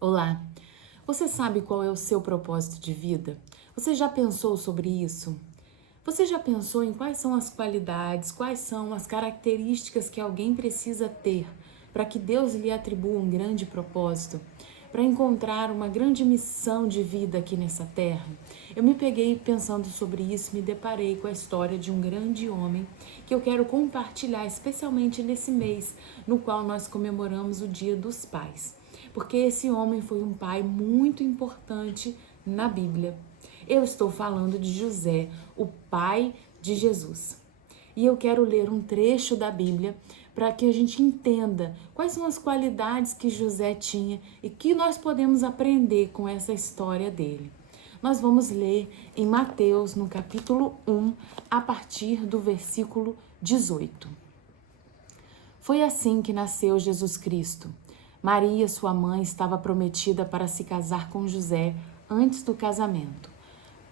Olá, você sabe qual é o seu propósito de vida? Você já pensou sobre isso? Você já pensou em quais são as qualidades, quais são as características que alguém precisa ter para que Deus lhe atribua um grande propósito? Para encontrar uma grande missão de vida aqui nessa terra? Eu me peguei pensando sobre isso e me deparei com a história de um grande homem que eu quero compartilhar, especialmente nesse mês no qual nós comemoramos o Dia dos Pais. Porque esse homem foi um pai muito importante na Bíblia. Eu estou falando de José, o pai de Jesus. E eu quero ler um trecho da Bíblia para que a gente entenda quais são as qualidades que José tinha e que nós podemos aprender com essa história dele. Nós vamos ler em Mateus, no capítulo 1, a partir do versículo 18. Foi assim que nasceu Jesus Cristo. Maria, sua mãe, estava prometida para se casar com José antes do casamento.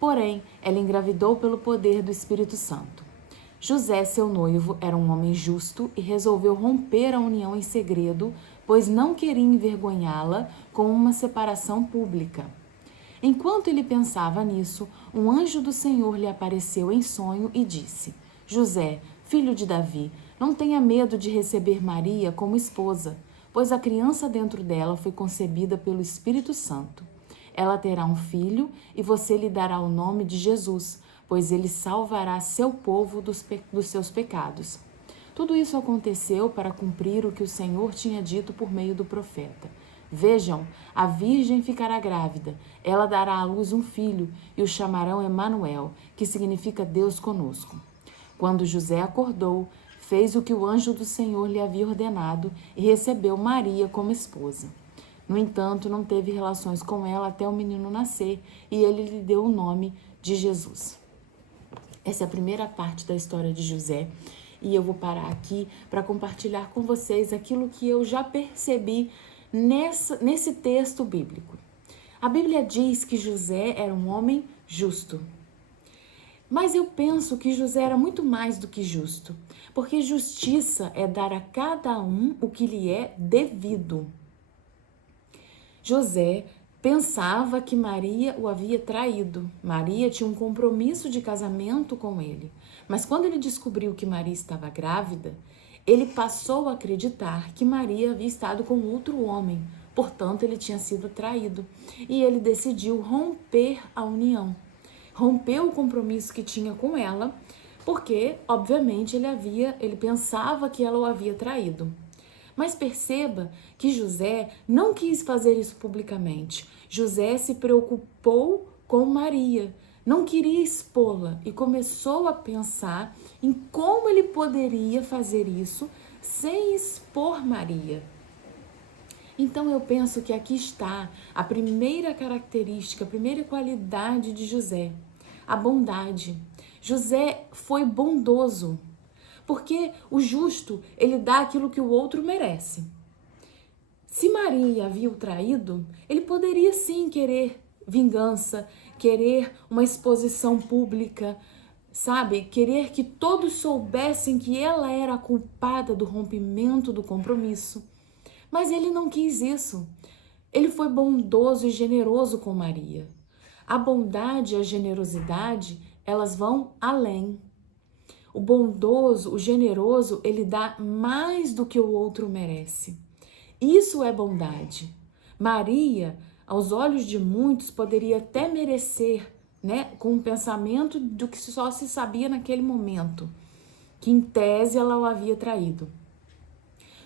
Porém, ela engravidou pelo poder do Espírito Santo. José, seu noivo, era um homem justo e resolveu romper a união em segredo, pois não queria envergonhá-la com uma separação pública. Enquanto ele pensava nisso, um anjo do Senhor lhe apareceu em sonho e disse: José, filho de Davi, não tenha medo de receber Maria como esposa, pois a criança dentro dela foi concebida pelo Espírito Santo. Ela terá um filho e você lhe dará o nome de Jesus, pois ele salvará seu povo dos seus pecados. Tudo isso aconteceu para cumprir o que o Senhor tinha dito por meio do profeta. Vejam, a virgem ficará grávida, ela dará à luz um filho e o chamarão Emanuel, que significa Deus conosco. Quando José acordou, fez o que o anjo do Senhor lhe havia ordenado e recebeu Maria como esposa. No entanto, não teve relações com ela até o menino nascer e ele lhe deu o nome de Jesus. Essa é a primeira parte da história de José e eu vou parar aqui para compartilhar com vocês aquilo que eu já percebi nesse texto bíblico. A Bíblia diz que José era um homem justo. Mas eu penso que José era muito mais do que justo, porque justiça é dar a cada um o que lhe é devido. José pensava que Maria o havia traído. Maria tinha um compromisso de casamento com ele. Mas quando ele descobriu que Maria estava grávida, ele passou a acreditar que Maria havia estado com outro homem. Portanto, ele tinha sido traído. E ele decidiu romper a união. Rompeu o compromisso que tinha com ela, porque, obviamente, ele pensava que ela o havia traído. Mas perceba que José não quis fazer isso publicamente. José se preocupou com Maria, não queria expô-la e começou a pensar em como ele poderia fazer isso sem expor Maria. Então eu penso que aqui está a primeira característica, a primeira qualidade de José, a bondade. José foi bondoso. Porque o justo, ele dá aquilo que o outro merece. Se Maria havia o traído, ele poderia sim querer vingança, querer uma exposição pública, sabe? Querer que todos soubessem que ela era a culpada do rompimento do compromisso. Mas ele não quis isso. Ele foi bondoso e generoso com Maria. A bondade e a generosidade, elas vão além. O bondoso, o generoso, ele dá mais do que o outro merece. Isso é bondade. Maria, aos olhos de muitos, poderia até merecer, né, com o pensamento do que só se sabia naquele momento, que em tese ela o havia traído.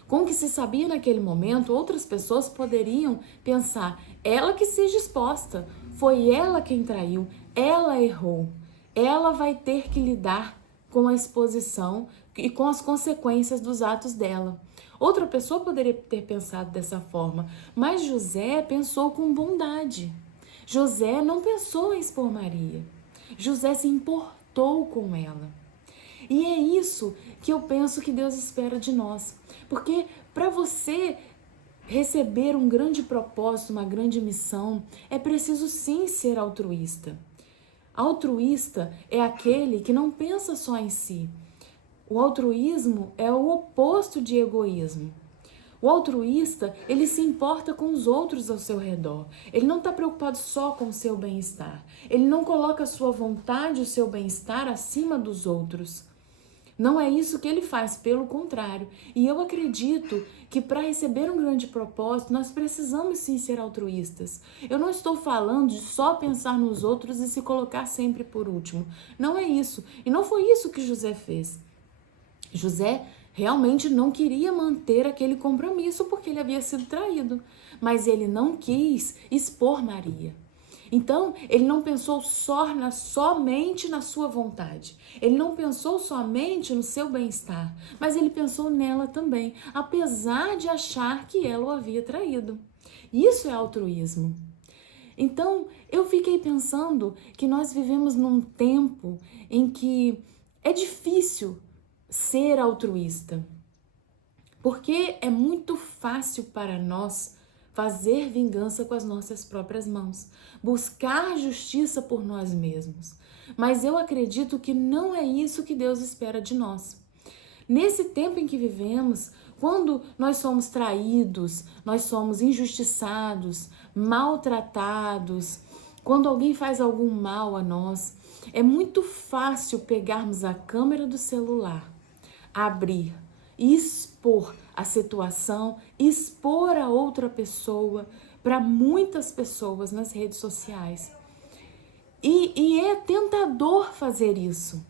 Com o que se sabia naquele momento, outras pessoas poderiam pensar, ela que seja exposta, foi ela quem traiu, ela errou, ela vai ter que lidar com a exposição e com as consequências dos atos dela. Outra pessoa poderia ter pensado dessa forma, mas José pensou com bondade. José não pensou em expor Maria. José se importou com ela. E é isso que eu penso que Deus espera de nós. Porque para você receber um grande propósito, uma grande missão, é preciso sim ser altruísta. Altruísta é aquele que não pensa só em si. O altruísmo é o oposto de egoísmo. O altruísta, ele se importa com os outros ao seu redor. Ele não está preocupado só com o seu bem-estar. Ele não coloca a sua vontade, o seu bem-estar acima dos outros. Não é isso que ele faz, pelo contrário. E eu acredito que para receber um grande propósito, nós precisamos sim ser altruístas. Eu não estou falando de só pensar nos outros e se colocar sempre por último. Não é isso. E não foi isso que José fez. José realmente não queria manter aquele compromisso porque ele havia sido traído. Mas ele não quis expor Maria. Então, ele não pensou somente na sua vontade. Ele não pensou somente no seu bem-estar, mas ele pensou nela também, apesar de achar que ela o havia traído. Isso é altruísmo. Então, eu fiquei pensando que nós vivemos num tempo em que é difícil ser altruísta, porque é muito fácil para nós fazer vingança com as nossas próprias mãos, buscar justiça por nós mesmos. Mas eu acredito que não é isso que Deus espera de nós. Nesse tempo em que vivemos, quando nós somos traídos, nós somos injustiçados, maltratados, quando alguém faz algum mal a nós, é muito fácil pegarmos a câmera do celular, abrir e expor a situação, expor a outra pessoa para muitas pessoas nas redes sociais. E é tentador fazer isso.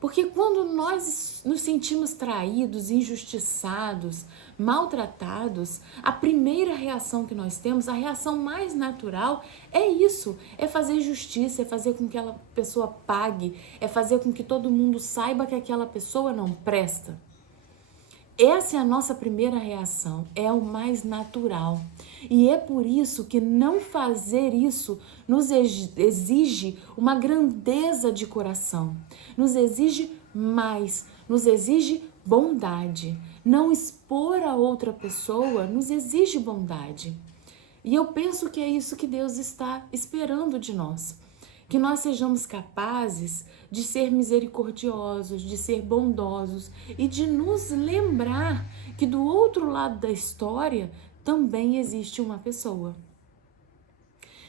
Porque quando nós nos sentimos traídos, injustiçados, maltratados, a primeira reação que nós temos, a reação mais natural, é isso. É fazer justiça, é fazer com que aquela pessoa pague, é fazer com que todo mundo saiba que aquela pessoa não presta. Essa é a nossa primeira reação, é o mais natural. E é por isso que não fazer isso nos exige uma grandeza de coração, nos exige mais, nos exige bondade. Não expor a outra pessoa nos exige bondade. E eu penso que é isso que Deus está esperando de nós. Que nós sejamos capazes de ser misericordiosos, de ser bondosos e de nos lembrar que do outro lado da história também existe uma pessoa.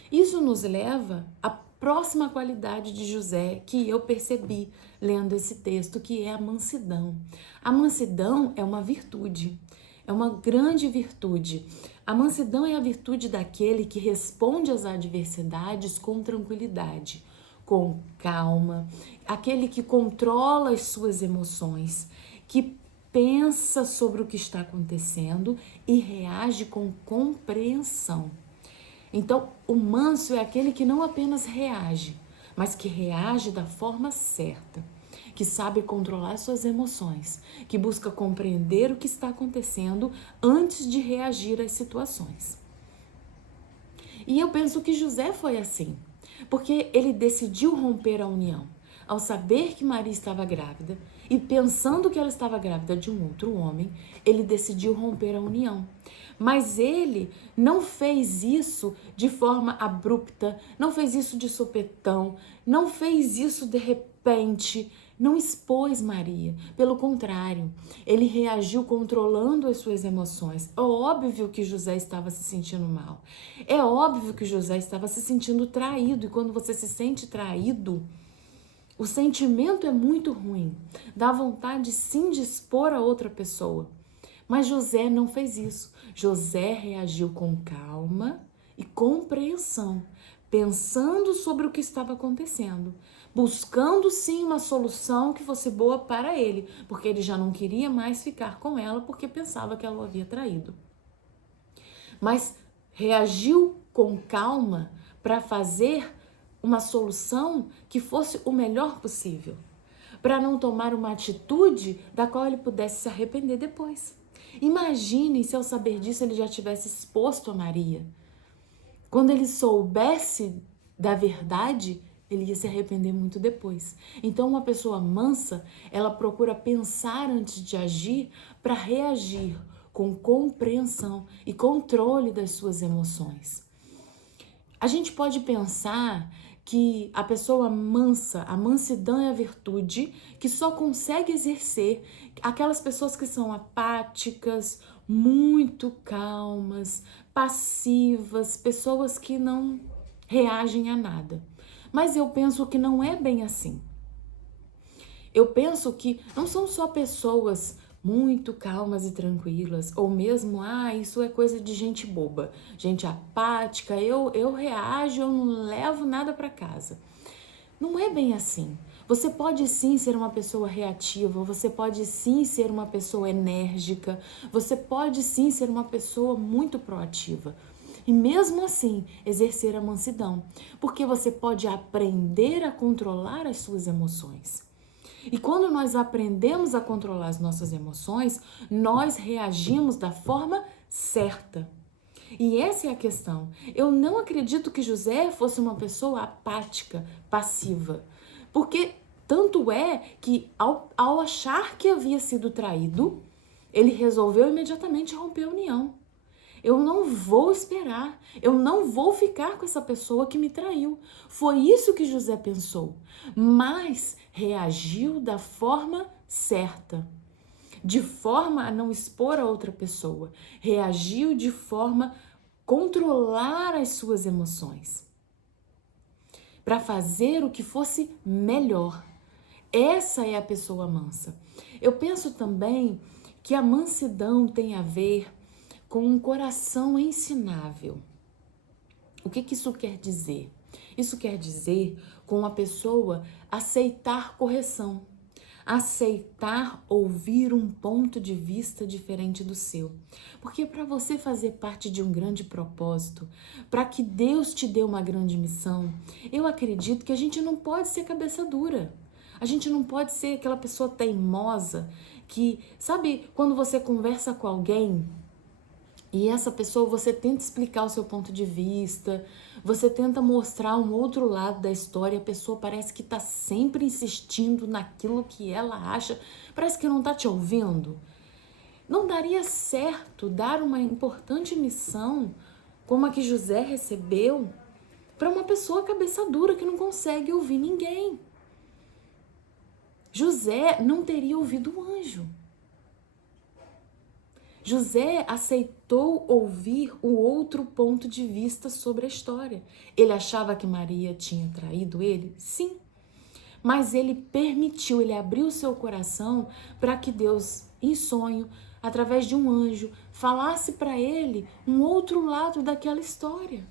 Isso nos leva à próxima qualidade de José que eu percebi lendo esse texto, que é a mansidão. A mansidão é uma virtude. É uma grande virtude. A mansidão é a virtude daquele que responde às adversidades com tranquilidade, com calma, aquele que controla as suas emoções, que pensa sobre o que está acontecendo e reage com compreensão. Então, o manso é aquele que não apenas reage, mas que reage da forma certa, que sabe controlar suas emoções, que busca compreender o que está acontecendo antes de reagir às situações. E eu penso que José foi assim, porque ele decidiu romper a união. Ao saber que Maria estava grávida e pensando que ela estava grávida de um outro homem, ele decidiu romper a união. Mas ele não fez isso de forma abrupta, não fez isso de sopetão, não fez isso de repente, não expôs Maria. Pelo contrário, ele reagiu controlando as suas emoções. É óbvio que José estava se sentindo mal. É óbvio que José estava se sentindo traído. E quando você se sente traído, o sentimento é muito ruim. Dá vontade sim de expor a outra pessoa. Mas José não fez isso. José reagiu com calma e compreensão, pensando sobre o que estava acontecendo, buscando sim uma solução que fosse boa para ele, porque ele já não queria mais ficar com ela porque pensava que ela o havia traído. Mas reagiu com calma para fazer uma solução que fosse o melhor possível, para não tomar uma atitude da qual ele pudesse se arrepender depois. Imagine se ao saber disso ele já tivesse exposto a Maria. Quando ele soubesse da verdade, ele ia se arrepender muito depois. Então, uma pessoa mansa, ela procura pensar antes de agir para reagir com compreensão e controle das suas emoções. A gente pode pensar que a pessoa mansa, a mansidão é a virtude que só consegue exercer aquelas pessoas que são apáticas, muito calmas, passivas, pessoas que não reagem a nada. Mas eu penso que não é bem assim. Eu penso que não são só pessoas muito calmas e tranquilas, ou mesmo, isso é coisa de gente boba, gente apática, eu reajo, eu não levo nada para casa. Não é bem assim. Você pode sim ser uma pessoa reativa, você pode sim ser uma pessoa enérgica, você pode sim ser uma pessoa muito proativa. E mesmo assim, exercer a mansidão, porque você pode aprender a controlar as suas emoções. E quando nós aprendemos a controlar as nossas emoções, nós reagimos da forma certa. E essa é a questão. Eu não acredito que José fosse uma pessoa apática, passiva. Porque tanto é que ao achar que havia sido traído, ele resolveu imediatamente romper a união. Eu não vou esperar, eu não vou ficar com essa pessoa que me traiu. Foi isso que José pensou, mas reagiu da forma certa, de forma a não expor a outra pessoa. Reagiu de forma a controlar as suas emoções, para fazer o que fosse melhor. Essa é a pessoa mansa. Eu penso também que a mansidão tem a ver com um coração ensinável. O que isso quer dizer? Isso quer dizer com a pessoa aceitar correção, aceitar ouvir um ponto de vista diferente do seu. Porque para você fazer parte de um grande propósito, para que Deus te dê uma grande missão, eu acredito que a gente não pode ser cabeça dura. A gente não pode ser aquela pessoa teimosa que, sabe, quando você conversa com alguém e essa pessoa, você tenta explicar o seu ponto de vista, você tenta mostrar um outro lado da história, a pessoa parece que tá sempre insistindo naquilo que ela acha, parece que não tá te ouvindo. Não daria certo dar uma importante missão como a que José recebeu para uma pessoa cabeça dura que não consegue ouvir ninguém. José não teria ouvido o anjo. José aceitou ouvir o outro ponto de vista sobre a história. Ele achava que Maria tinha traído ele? Sim. Mas ele permitiu, ele abriu seu coração para que Deus, em sonho, através de um anjo, falasse para ele um outro lado daquela história.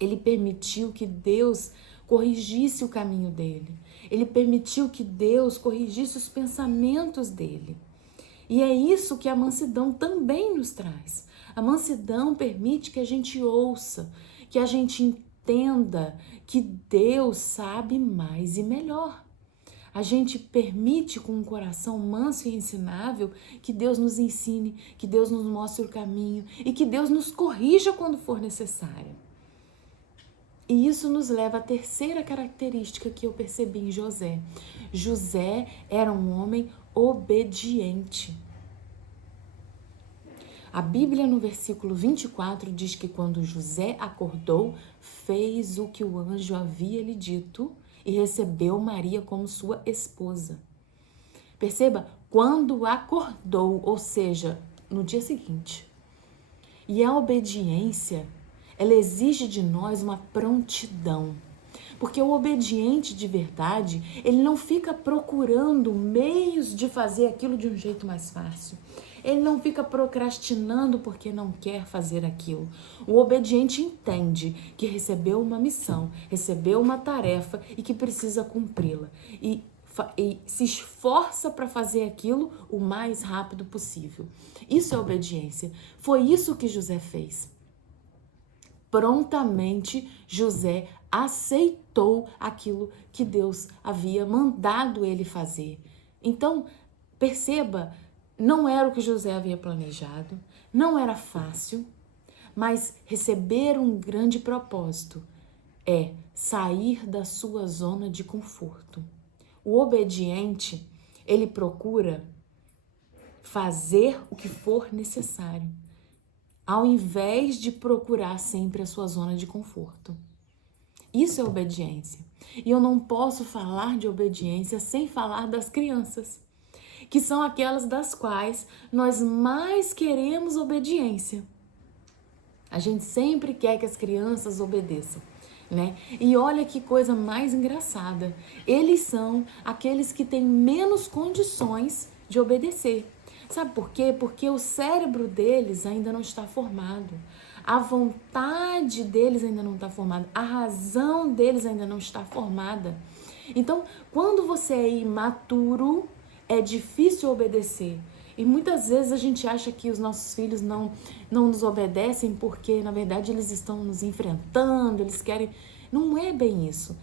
Ele permitiu que Deus corrigisse o caminho dele. Ele permitiu que Deus corrigisse os pensamentos dele. E é isso que a mansidão também nos traz. A mansidão permite que a gente ouça, que a gente entenda que Deus sabe mais e melhor. A gente permite com um coração manso e ensinável que Deus nos ensine, que Deus nos mostre o caminho e que Deus nos corrija quando for necessário. E isso nos leva à terceira característica que eu percebi em José. José era um homem obediente. A Bíblia, no versículo 24, diz que quando José acordou, fez o que o anjo havia lhe dito e recebeu Maria como sua esposa. Perceba, quando acordou, ou seja, no dia seguinte. E a obediência, ela exige de nós uma prontidão. Porque o obediente de verdade, ele não fica procurando meios de fazer aquilo de um jeito mais fácil. Ele não fica procrastinando porque não quer fazer aquilo. O obediente entende que recebeu uma missão, recebeu uma tarefa e que precisa cumpri-la. E se esforça para fazer aquilo o mais rápido possível. Isso é obediência. Foi isso que José fez. Prontamente, José aceitou aquilo que Deus havia mandado ele fazer. Então, perceba, não era o que José havia planejado, não era fácil, mas receber um grande propósito é sair da sua zona de conforto. O obediente, ele procura fazer o que for necessário, ao invés de procurar sempre a sua zona de conforto. Isso é obediência. E eu não posso falar de obediência sem falar das crianças, que são aquelas das quais nós mais queremos obediência. A gente sempre quer que as crianças obedeçam, né? E olha que coisa mais engraçada. Eles são aqueles que têm menos condições de obedecer. Sabe por quê? Porque o cérebro deles ainda não está formado. A vontade deles ainda não está formada. A razão deles ainda não está formada. Então, quando você é imaturo, é difícil obedecer. E muitas vezes a gente acha que os nossos filhos não nos obedecem porque, na verdade, eles estão nos enfrentando, eles querem... Não é bem isso.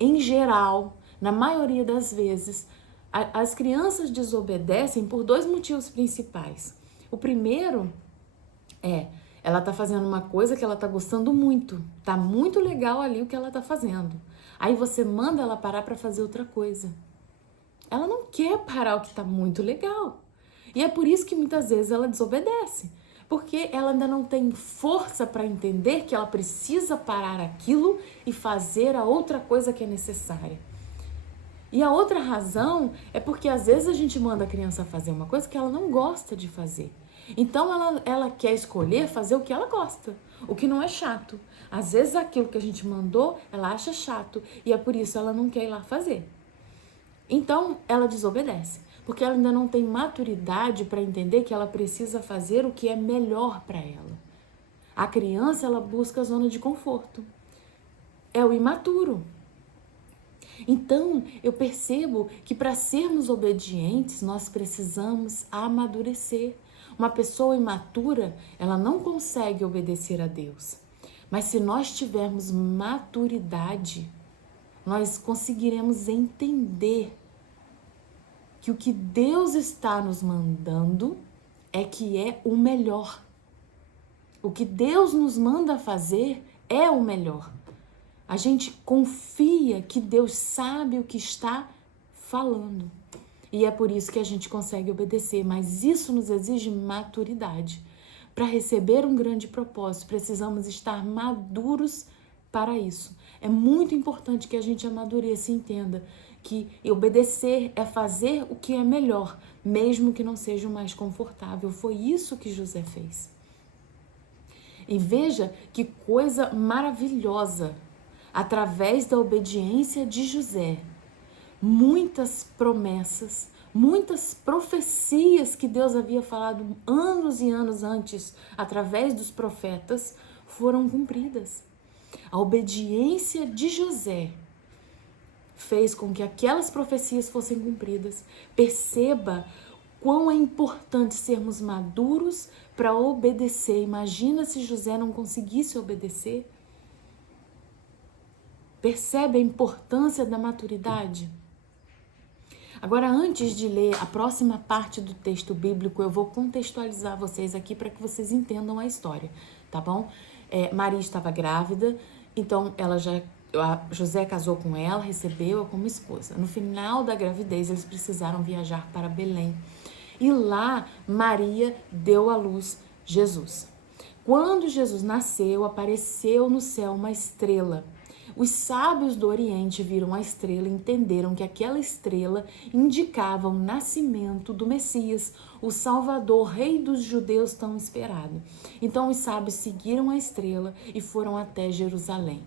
Em geral, na maioria das vezes, as crianças desobedecem por dois motivos principais. O primeiro é, ela tá fazendo uma coisa que ela tá gostando muito. Tá muito legal ali o que ela tá fazendo. Aí você manda ela parar para fazer outra coisa. Ela não quer parar o que tá muito legal. E é por isso que muitas vezes ela desobedece, porque ela ainda não tem força para entender que ela precisa parar aquilo e fazer a outra coisa que é necessária. E a outra razão é porque às vezes a gente manda a criança fazer uma coisa que ela não gosta de fazer. Então ela quer escolher fazer o que ela gosta, o que não é chato. Às vezes aquilo que a gente mandou, ela acha chato e é por isso ela não quer ir lá fazer. Então ela desobedece. Porque ela ainda não tem maturidade para entender que ela precisa fazer o que é melhor para ela. A criança, ela busca a zona de conforto. É o imaturo. Então, eu percebo que para sermos obedientes, nós precisamos amadurecer. Uma pessoa imatura, ela não consegue obedecer a Deus. Mas se nós tivermos maturidade, nós conseguiremos entender que o que Deus está nos mandando é que é o melhor. O que Deus nos manda fazer é o melhor. A gente confia que Deus sabe o que está falando. E é por isso que a gente consegue obedecer, mas isso nos exige maturidade. Para receber um grande propósito, precisamos estar maduros para isso. É muito importante que a gente amadureça e entenda que obedecer é fazer o que é melhor, mesmo que não seja o mais confortável. Foi isso que José fez. E veja que coisa maravilhosa. Através da obediência de José, muitas promessas, muitas profecias que Deus havia falado anos e anos antes, através dos profetas, foram cumpridas. A obediência de José fez com que aquelas profecias fossem cumpridas. Perceba quão é importante sermos maduros para obedecer. Imagina se José não conseguisse obedecer. Percebe a importância da maturidade? Agora, antes de ler a próxima parte do texto bíblico, eu vou contextualizar vocês aqui para que vocês entendam a história, tá bom? Maria estava grávida, então José casou com ela, recebeu-a como esposa. No final da gravidez, eles precisaram viajar para Belém. E lá, Maria deu à luz Jesus. Quando Jesus nasceu, apareceu no céu uma estrela. Os sábios do Oriente viram a estrela e entenderam que aquela estrela indicava o nascimento do Messias, o Salvador, Rei dos judeus tão esperado. Então os sábios seguiram a estrela e foram até Jerusalém.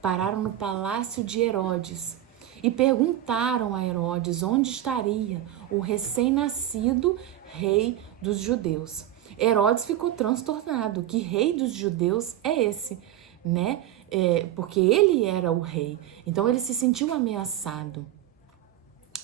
Pararam no palácio de Herodes e perguntaram a Herodes onde estaria o recém-nascido rei dos judeus. Herodes ficou transtornado. Que rei dos judeus é esse, né? Porque ele era o rei. Então ele se sentiu ameaçado.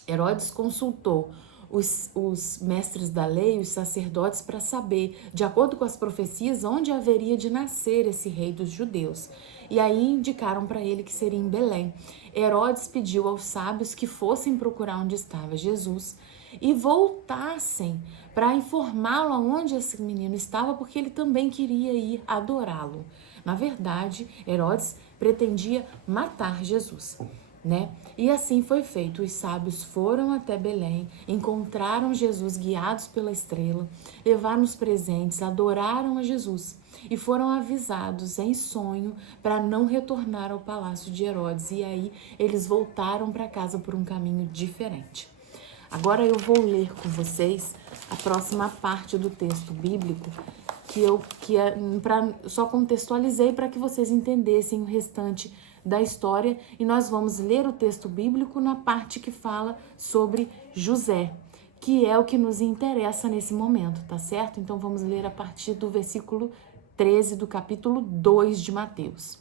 Herodes consultou os mestres da lei, os sacerdotes, para saber, de acordo com as profecias, onde haveria de nascer esse rei dos judeus. E aí indicaram para ele que seria em Belém. Herodes pediu aos sábios que fossem procurar onde estava Jesus e voltassem para informá-lo aonde esse menino estava, porque ele também queria ir adorá-lo. Na verdade, Herodes pretendia matar Jesus. né? E assim foi feito. Os sábios foram até Belém, encontraram Jesus guiados pela estrela, levaram os presentes, adoraram a Jesus e foram avisados em sonho para não retornar ao palácio de Herodes. E aí eles voltaram para casa por um caminho diferente. Agora eu vou ler com vocês a próxima parte do texto bíblico só contextualizei para que vocês entendessem o restante da história, e nós vamos ler o texto bíblico na parte que fala sobre José, que é o que nos interessa nesse momento, tá certo? Então vamos ler a partir do versículo 13 do capítulo 2 de Mateus.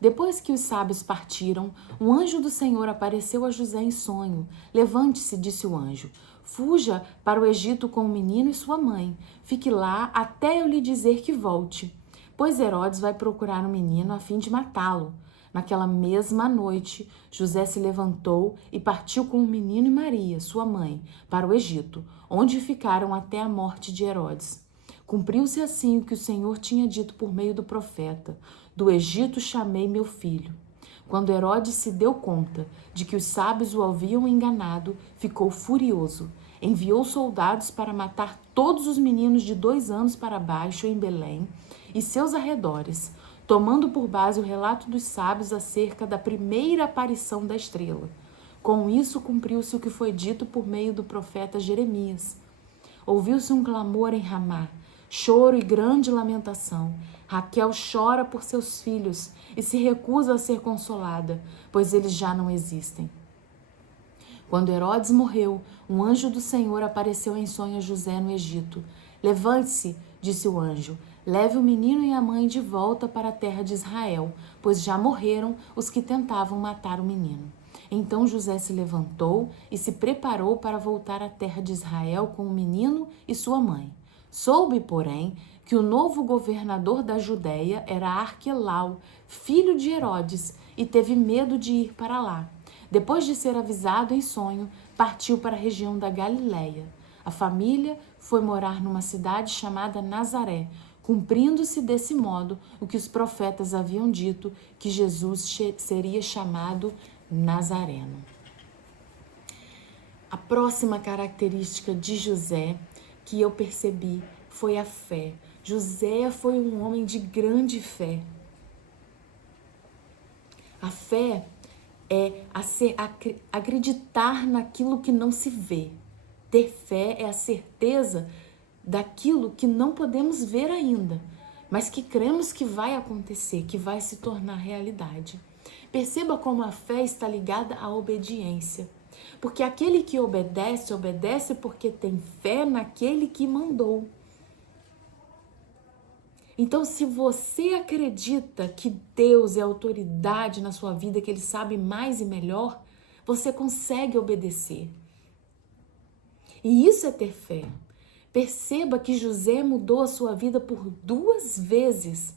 Depois que os sábios partiram, um anjo do Senhor apareceu a José em sonho. Levante-se, disse o anjo. Fuja para o Egito com o menino e sua mãe. Fique lá até eu lhe dizer que volte. Pois Herodes vai procurar o menino a fim de matá-lo. Naquela mesma noite, José se levantou e partiu com o menino e Maria, sua mãe, para o Egito, onde ficaram até a morte de Herodes. Cumpriu-se assim o que o Senhor tinha dito por meio do profeta: do Egito chamei meu filho. Quando Herodes se deu conta de que os sábios o haviam enganado, ficou furioso. Enviou soldados para matar todos os meninos de 2 anos para baixo em Belém e seus arredores, tomando por base o relato dos sábios acerca da primeira aparição da estrela. Com isso cumpriu-se o que foi dito por meio do profeta Jeremias. Ouviu-se um clamor em Ramá, choro e grande lamentação. Raquel chora por seus filhos e se recusa a ser consolada, pois eles já não existem. Quando Herodes morreu, um anjo do Senhor apareceu em sonho a José no Egito. Levante-se, disse o anjo, leve o menino e a mãe de volta para a terra de Israel, pois já morreram os que tentavam matar o menino. Então José se levantou e se preparou para voltar à terra de Israel com o menino e sua mãe. Soube, porém, que o novo governador da Judéia era Arquelau, filho de Herodes, e teve medo de ir para lá. Depois de ser avisado em sonho, partiu para a região da Galiléia. A família foi morar numa cidade chamada Nazaré, cumprindo-se desse modo o que os profetas haviam dito, que Jesus seria chamado Nazareno. A próxima característica de José que eu percebi foi a fé. José foi um homem de grande fé. A fé é acreditar naquilo que não se vê. Ter fé é a certeza daquilo que não podemos ver ainda, mas que cremos que vai acontecer, que vai se tornar realidade. Perceba como a fé está ligada à obediência. Porque aquele que obedece, obedece porque tem fé naquele que mandou. Então, se você acredita que Deus é autoridade na sua vida, que Ele sabe mais e melhor, você consegue obedecer. E isso é ter fé. Perceba que José mudou a sua vida por 2 vezes,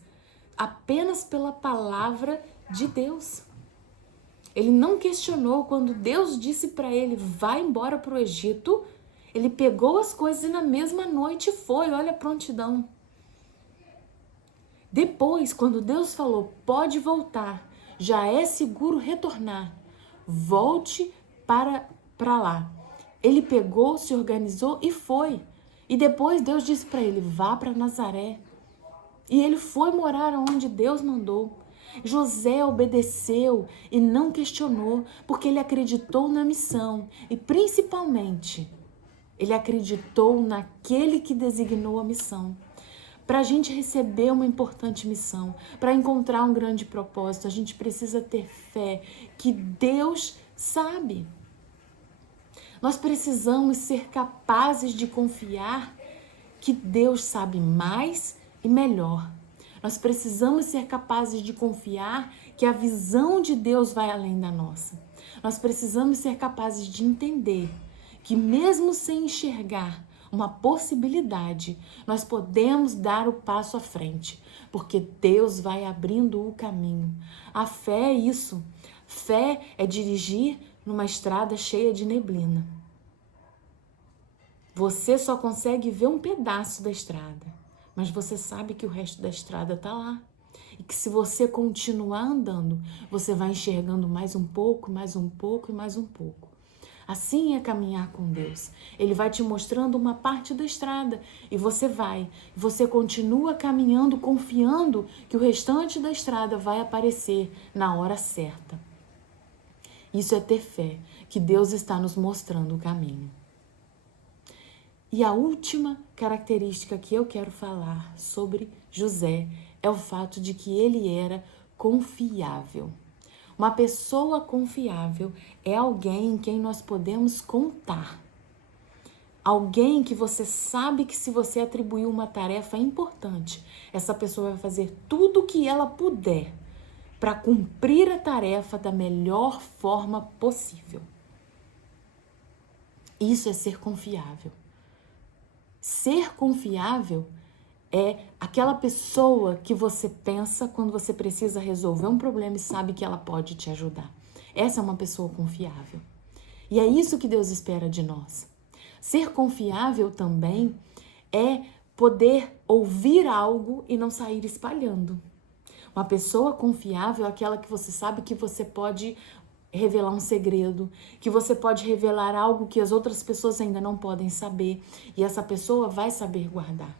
apenas pela palavra de Deus. Ele não questionou quando Deus disse para ele, vai embora para o Egito. Ele pegou as coisas e na mesma noite foi, olha a prontidão. Depois, quando Deus falou, pode voltar, já é seguro retornar, volte para lá. Ele pegou, se organizou e foi. E depois Deus disse para ele, vá para Nazaré. E ele foi morar onde Deus mandou. José obedeceu e não questionou, porque ele acreditou na missão e principalmente ele acreditou naquele que designou a missão. Para a gente receber uma importante missão, para encontrar um grande propósito, a gente precisa ter fé que Deus sabe. Nós precisamos ser capazes de confiar que Deus sabe mais e melhor. Nós precisamos ser capazes de confiar que a visão de Deus vai além da nossa. Nós precisamos ser capazes de entender que mesmo sem enxergar uma possibilidade, nós podemos dar o passo à frente, porque Deus vai abrindo o caminho. A fé é isso. Fé é dirigir numa estrada cheia de neblina. Você só consegue ver um pedaço da estrada, mas você sabe que o resto da estrada está lá. e que se você continuar andando, você vai enxergando mais um pouco, mais um pouco e mais um pouco. Assim é caminhar com Deus. Ele vai te mostrando uma parte da estrada e você continua caminhando, confiando que o restante da estrada vai aparecer na hora certa. Isso é ter fé, que Deus está nos mostrando o caminho. E a última característica que eu quero falar sobre José é o fato de que ele era confiável. Uma pessoa confiável é alguém em quem nós podemos contar. Alguém que você sabe que se você atribuir uma tarefa importante, essa pessoa vai fazer tudo o que ela puder para cumprir a tarefa da melhor forma possível. Isso é ser confiável. Ser confiável é aquela pessoa que você pensa quando você precisa resolver um problema e sabe que ela pode te ajudar. Essa é uma pessoa confiável. E é isso que Deus espera de nós. Ser confiável também é poder ouvir algo e não sair espalhando. Uma pessoa confiável é aquela que você sabe que você pode revelar um segredo, que você pode revelar algo que as outras pessoas ainda não podem saber e essa pessoa vai saber guardar.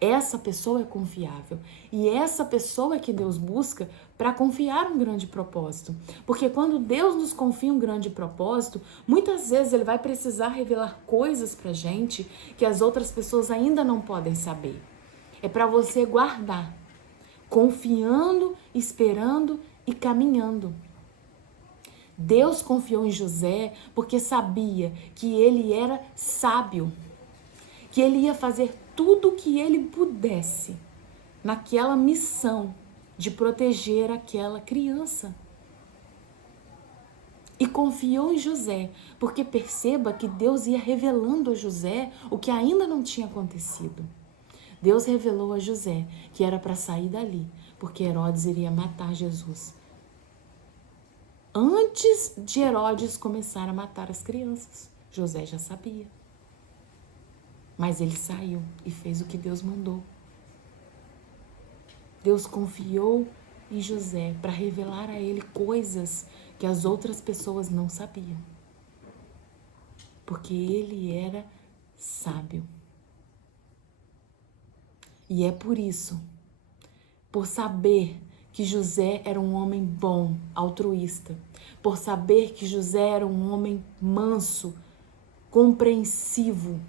Essa pessoa é confiável e essa pessoa é que Deus busca para confiar um grande propósito. Porque quando Deus nos confia um grande propósito, muitas vezes Ele vai precisar revelar coisas pra gente que as outras pessoas ainda não podem saber. É para você guardar, confiando, esperando e caminhando. Deus confiou em José porque sabia que ele era sábio, que ele ia fazer tudo o que ele pudesse naquela missão de proteger aquela criança. E confiou em José, porque perceba que Deus ia revelando a José o que ainda não tinha acontecido. Deus revelou a José que era para sair dali, porque Herodes iria matar Jesus. Antes de Herodes começar a matar as crianças, José já sabia. Mas ele saiu e fez o que Deus mandou. Deus confiou em José para revelar a ele coisas que as outras pessoas não sabiam. Porque ele era sábio. E é por isso, por saber que José era um homem bom, altruísta, por saber que José era um homem manso, compreensivo,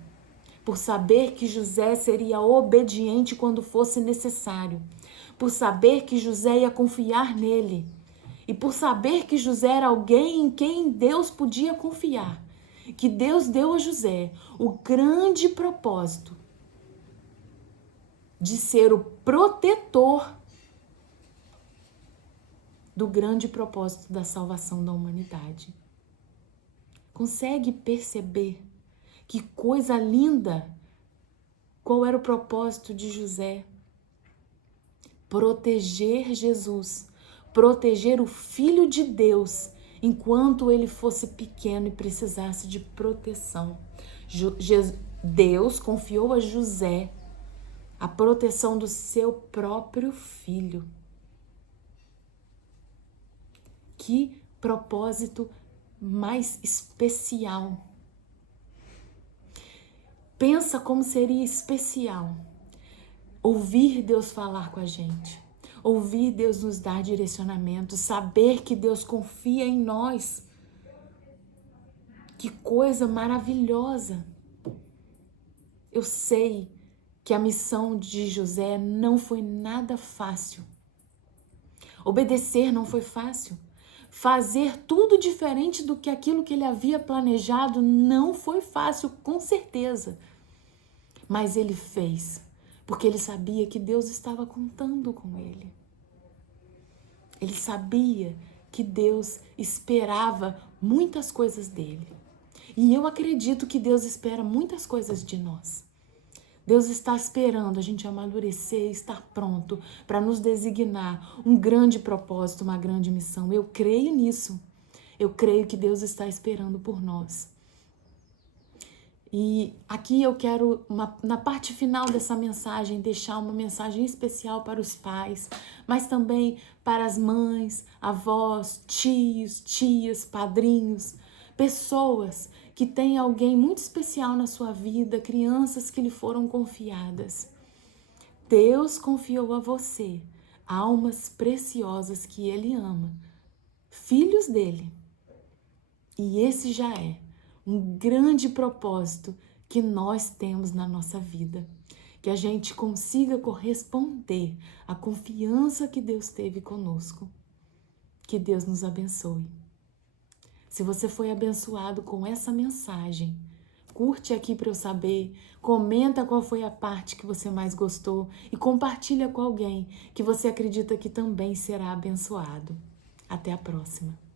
por saber que José seria obediente quando fosse necessário, por saber que José ia confiar nele e por saber que José era alguém em quem Deus podia confiar, que Deus deu a José o grande propósito de ser o protetor do grande propósito da salvação da humanidade. Consegue perceber que coisa linda? Qual era o propósito de José? Proteger Jesus, proteger o Filho de Deus, enquanto ele fosse pequeno e precisasse de proteção. Deus confiou a José a proteção do seu próprio filho. Que propósito mais especial. Pensa como seria especial ouvir Deus falar com a gente, ouvir Deus nos dar direcionamento, saber que Deus confia em nós. Que coisa maravilhosa! Eu sei que a missão de José não foi nada fácil. Obedecer não foi fácil. Fazer tudo diferente do que aquilo que ele havia planejado não foi fácil, com certeza. Mas ele fez, porque ele sabia que Deus estava contando com ele. Ele sabia que Deus esperava muitas coisas dele. E eu acredito que Deus espera muitas coisas de nós. Deus está esperando a gente amadurecer e estar pronto para nos designar um grande propósito, uma grande missão. Eu creio nisso. Eu creio que Deus está esperando por nós. E aqui eu quero, na parte final dessa mensagem, deixar uma mensagem especial para os pais, mas também para as mães, avós, tios, tias, padrinhos, pessoas que têm alguém muito especial na sua vida, crianças que lhe foram confiadas. Deus confiou a você almas preciosas que Ele ama, filhos dele. E esse já é um grande propósito que nós temos na nossa vida. Que a gente consiga corresponder à confiança que Deus teve conosco. Que Deus nos abençoe. Se você foi abençoado com essa mensagem, curte aqui para eu saber, comenta qual foi a parte que você mais gostou e compartilha com alguém que você acredita que também será abençoado. Até a próxima.